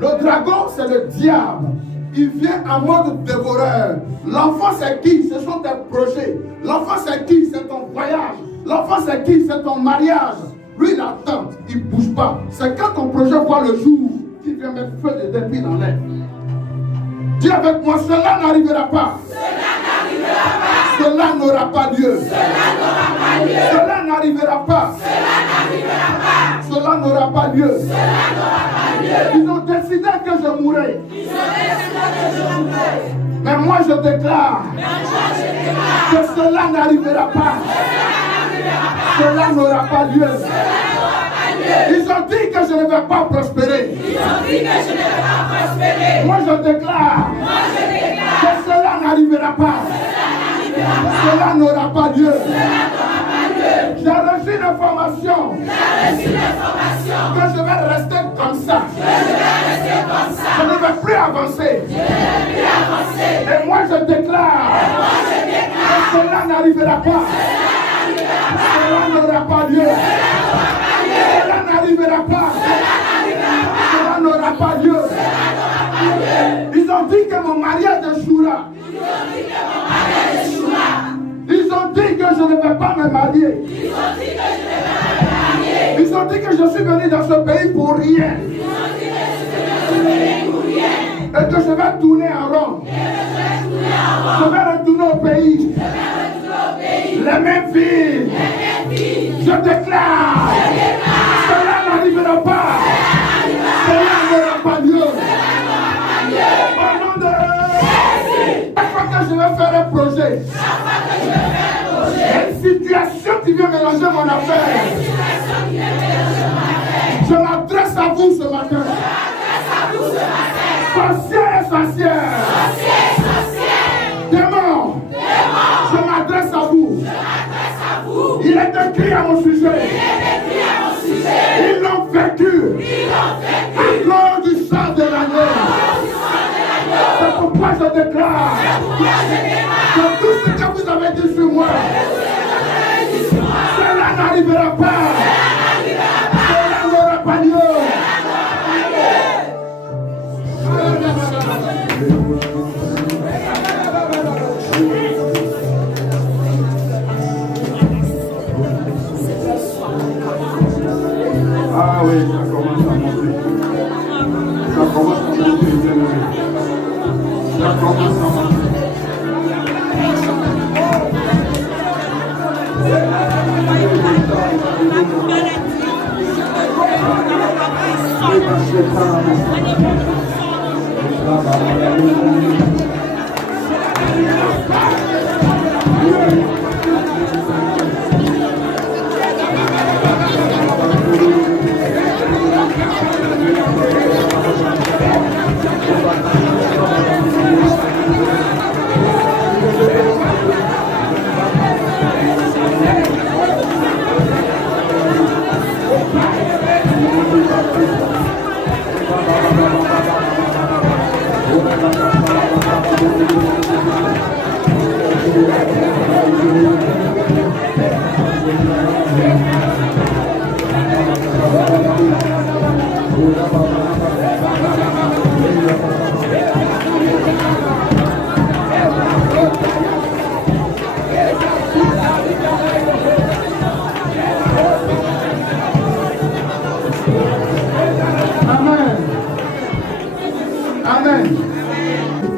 Le dragon, c'est le diable. Il vient en mode dévoreur. L'enfant, c'est qui? Ce sont tes projets. L'enfant, c'est qui? C'est ton voyage. L'enfant, c'est qui? C'est ton mariage. Lui, il attend. Il ne bouge pas. C'est quand ton projet voit le jour qu'il vient mettre feu de débit dans l'air. Dis avec moi, cela n'arrivera pas. Cela n'aura pas lieu. Cela n'arrivera pas. Cela n'aura pas lieu. Ils ont décidé que je mourrai. Mais moi je déclare que cela n'arrivera pas. Cela n'aura pas lieu. Ils ont dit que je ne vais pas prospérer. Moi je déclare que cela n'arrivera pas. Cela n'aura pas lieu. J'ai reçu l'information que je vais rester comme ça. Je ne vais plus avancer. Et moi je déclare que cela n'arrivera pas. Cela n'aura pas lieu. Cela n'arrivera pas. Cela n'aura pas lieu. Ils ont dit que mon mariage échouera. Ils ont dit que je ne vais pas me marier. Ils ont dit que je suis venu dans ce pays pour rien. Et que je vais tourner en rond. Je vais retourner au pays. Les mêmes filles. Je déclare. Cela n'arrivera pas. Cela n'aura pas lieu. Au nom de chaque fois que je vais faire un projet, une situation qui vient mélanger mon affaire, je m'adresse à vous ce matin. Sorcière et sorcière, démon, je m'adresse à vous. Il est écrit à mon sujet. Ils l'ont vécu à cause du sang de l'agneau. C'est pourquoi je déclare que tout ce que vous avez dit sur moi, cela n'arrivera pas. Cela n'aura pas lieu. Ah oui, ça commence à monter. Ça commence à monter, bien-aimé. Ça commence à monter.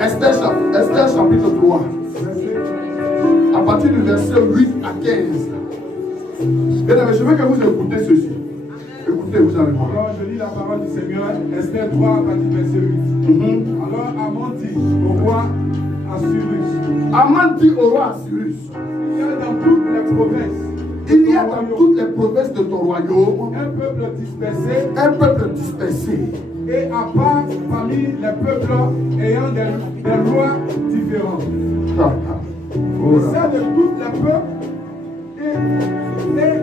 Esther chapitre 3. À partir du verset 8 à 15. Mesdames, je veux que vous écoutez ceci. Écoutez, vous allez voir. Alors je lis la parole du Seigneur, Esther 3, à partir du verset 8. Alors Aman dit au roi Assyrus. Aman dit au roi Assyrus. Il y a dans toutes les provinces. Il y a dans toutes les provinces de ton royaume un peuple dispersé. Un peuple dispersé. Et à part parmi les peuples ayant des lois différentes. Au sein de tous les peuples et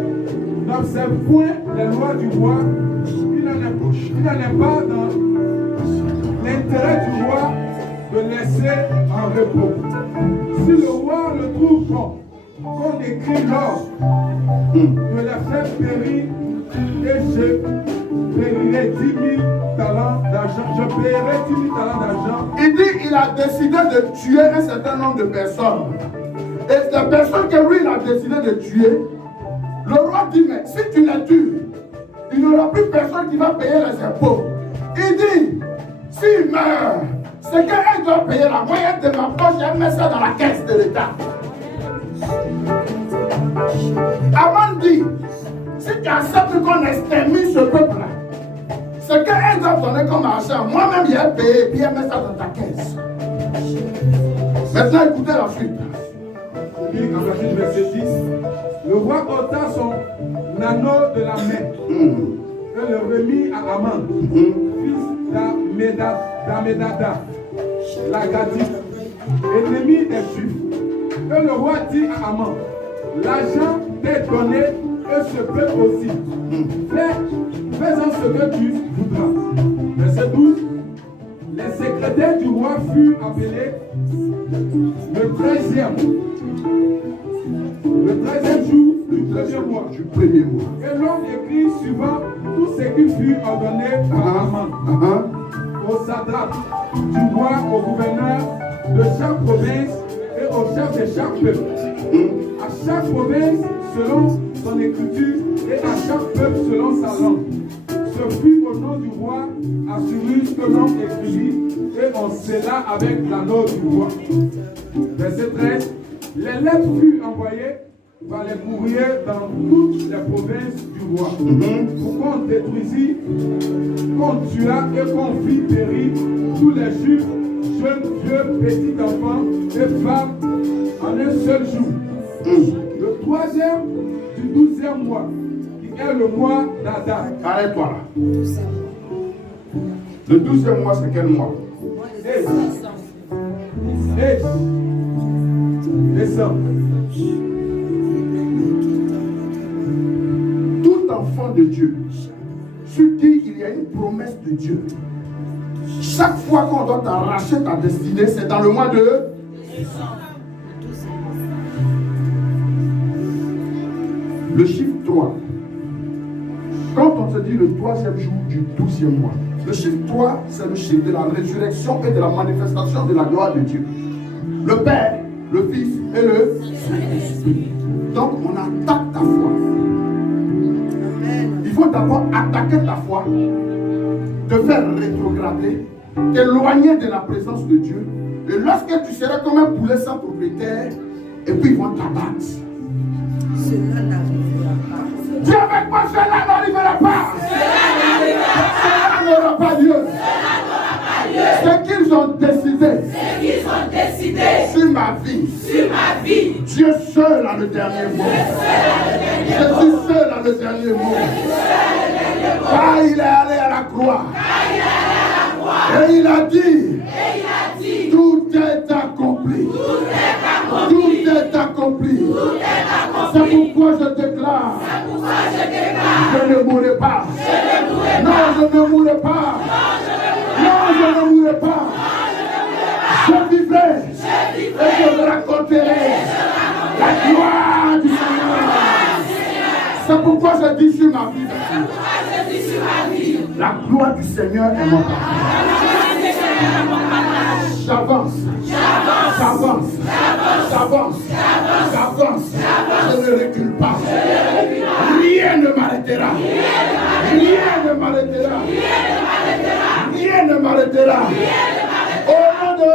n'observe point les lois du roi. Il n'en est pas dans l'intérêt du roi de laisser en repos. Si le roi le trouve bon, qu'on écrit l'ordre de les faire périr et paierai 10 000 talents d'argent. Je paierai 10 000 talents d'argent. Il dit il a décidé de tuer un certain nombre de personnes. Et les personnes que lui il a décidé de tuer, le roi dit, mais si tu les tues, il n'y aura plus personne qui va payer les impôts. Il dit, s'il meurt, c'est qu'elle doit payer la moyenne de ma poche et elle met ça dans la caisse de l'État. Aman dit, si tu acceptes qu'on extermine ce peuple-là, c'est qu'elle doit donner comme argent. Moi-même, j'ai payé et puis elle met ça dans ta caisse. Maintenant, écoutez la suite. Il dit en verset 10, le roi ôta son anneau de la main et le remit à Aman, fils d'Amedada, l'Agadite, ennemi des Juifs. Et le roi dit à Aman, l'argent t'est donné et ce peuple aussi. Fais-en ce que tu voudras. Verset 12. Les secrétaires du roi furent appelés le 13e jour du premier mois. Et l'homme écrit suivant tout ce qui fut ordonné par Aman, au satrape du roi, au gouverneur de chaque province et au chef de chaque peuple. À chaque province selon son écriture et à chaque peuple selon sa langue. Ce fut au nom du roi Assyrus que l'homme écrivit et on scella avec l'anneau du roi. Verset 13. Les lettres furent envoyées par les courriers dans toutes les provinces du roi pour qu'on détruisît, qu'on tuât et qu'on fit périr tous les juifs, jeunes, vieux, petits enfants et femmes en un seul jour. Le 3e du 12e mois, qui est le mois d'Adar. Arrête-toi là. Le 12e mois, c'est quel mois? Décembre. Tout enfant de Dieu, sur qui il y a une promesse de Dieu, chaque fois qu'on doit t'arracher ta destinée, c'est dans le mois de décembre. Le chiffre 3. Quand on se dit le 3e jour du 12e mois, le chiffre 3, c'est le chiffre de la résurrection et de la manifestation de la gloire de Dieu. Le Père, le Fils et le Saint-Esprit. Donc on attaque ta foi. Il faut d'abord attaquer ta foi, te faire rétrograder, t'éloigner de la présence de Dieu. Et lorsque tu seras comme un poulet sans propriétaire, et puis ils vont t'abattre. Cela n'arrivera pas. Dis avec moi, cela n'arrivera pas. Cela n'aura pas lieu. Ce qu'ils ont décidé sur ma vie, Dieu seul a le dernier mot. Jésus seul a le dernier mot. Car il est allé à la croix. Et il a dit, tout est accompli. Tout est accompli. C'est pourquoi je déclare, je ne mourrai pas. Non, je ne mourrai pas. Non, je ne mourrai pas. Je vivrai et je me raconterai la gloire du Seigneur. C'est pourquoi je dis sur ma vie, la gloire du Seigneur est mon partage. J'avance, j'avance, j'avance, j'avance, je ne recule pas. Rien ne m'arrêtera. Rien ne m'arrêtera. Rien ne m'arrêtera. Au nom de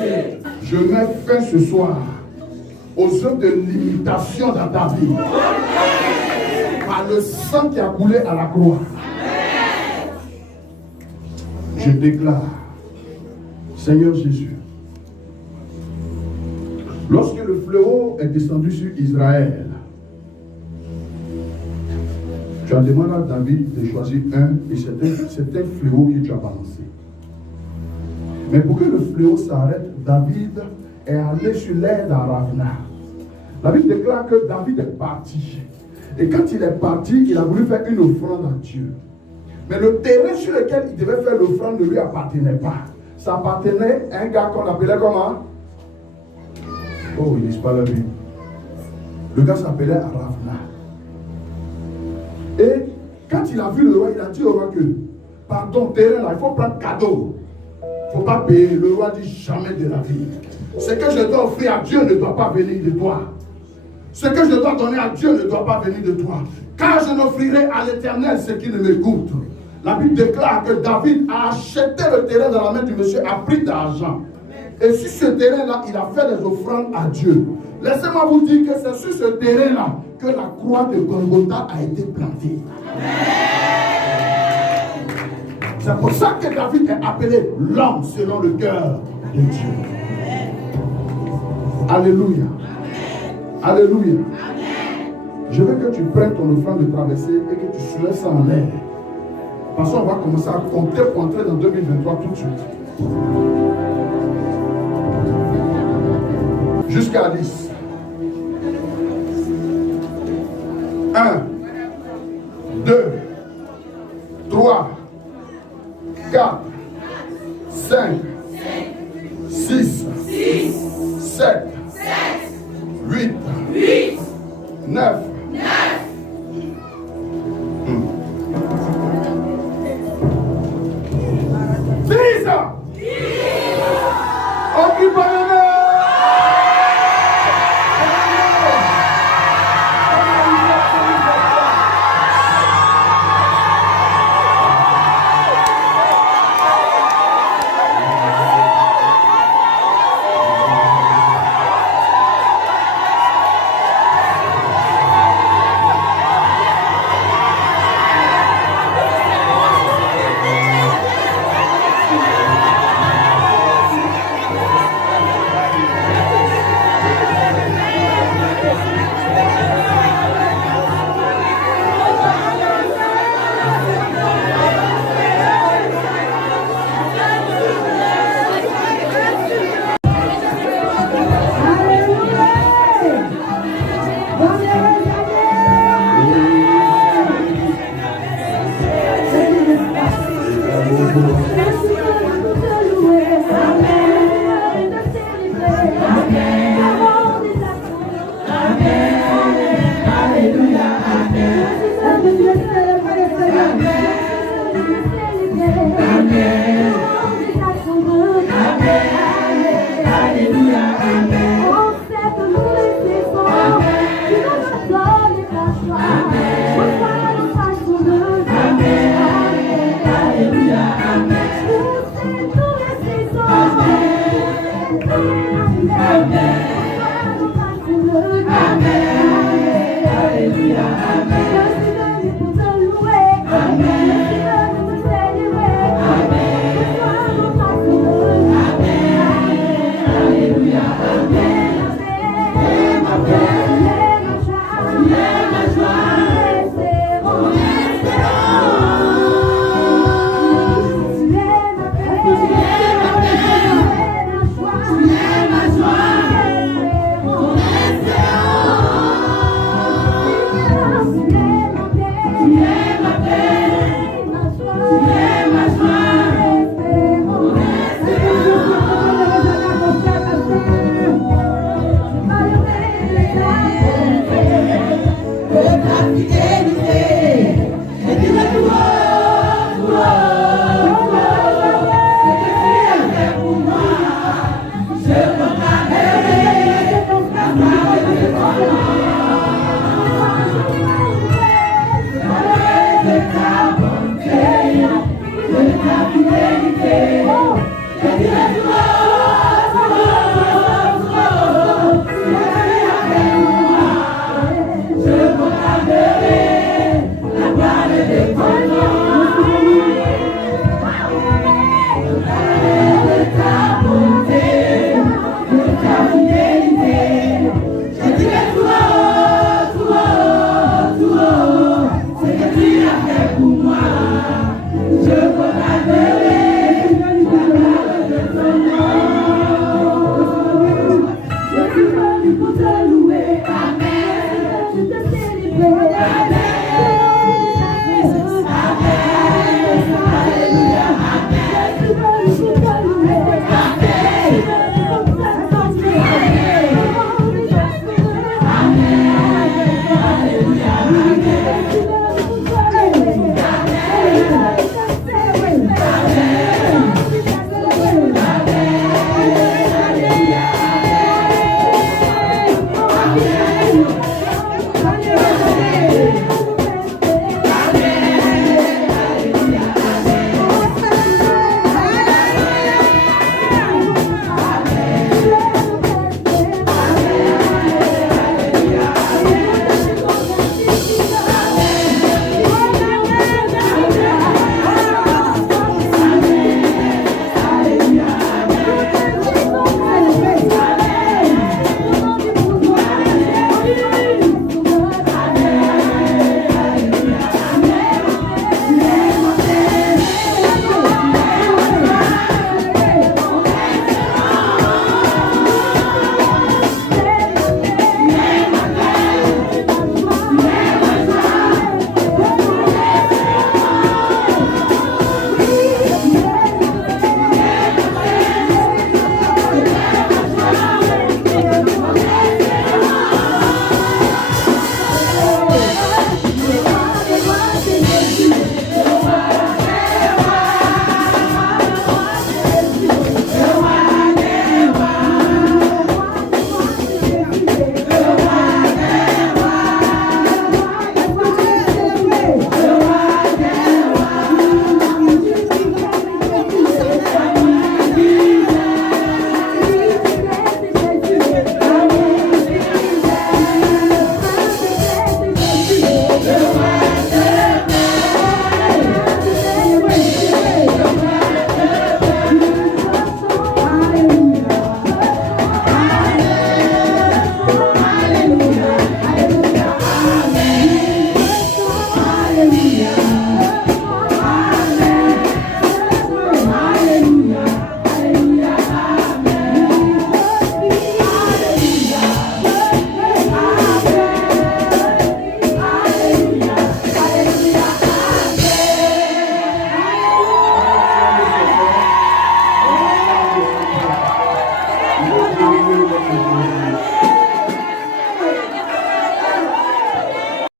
Jésus, je mets fin ce soir aux œuvres de limitation dans ta vie. Par le sang qui a coulé à la croix. Je déclare, Seigneur Jésus, lorsque le fléau est descendu sur Israël, tu as demandé à David de choisir un, et c'est un fléau que tu as balancé. Mais pour que le fléau s'arrête, David est allé sur l'aide à Ravna. La Bible déclare que David est parti. Et quand il est parti, il a voulu faire une offrande à Dieu. Mais le terrain sur lequel il devait faire l'offrande ne lui appartenait pas. Ça appartenait à un gars qu'on appelait comment? Oh, il n'est pas la Bible. Le gars s'appelait Ravna. Et Quand il a vu le roi, il a dit au roi que, par ton terrain là, il faut prendre cadeau. Il ne faut pas payer. Le roi dit jamais de la vie. Ce que je dois offrir à Dieu ne doit pas venir de toi. Ce que je dois donner à Dieu ne doit pas venir de toi. Car je n'offrirai à l'Éternel ce qui ne me coûte. La Bible déclare que David a acheté le terrain dans la main du monsieur à prix d'argent. Et sur ce terrain-là, il a fait des offrandes à Dieu. Laissez-moi vous dire que c'est sur ce terrain-là que la croix de Golgotha a été plantée. C'est pour ça que David est appelé l'homme selon le cœur de Dieu. Alléluia. Alléluia. Je veux que tu prennes ton offrande de traversée et que tu soulèves ça en l'air. Parce qu'on va commencer à compter pour entrer dans 2023 tout de suite. Jusqu'à 10. 1, 2, 3, 4, 5, 6, 7, 8, 9,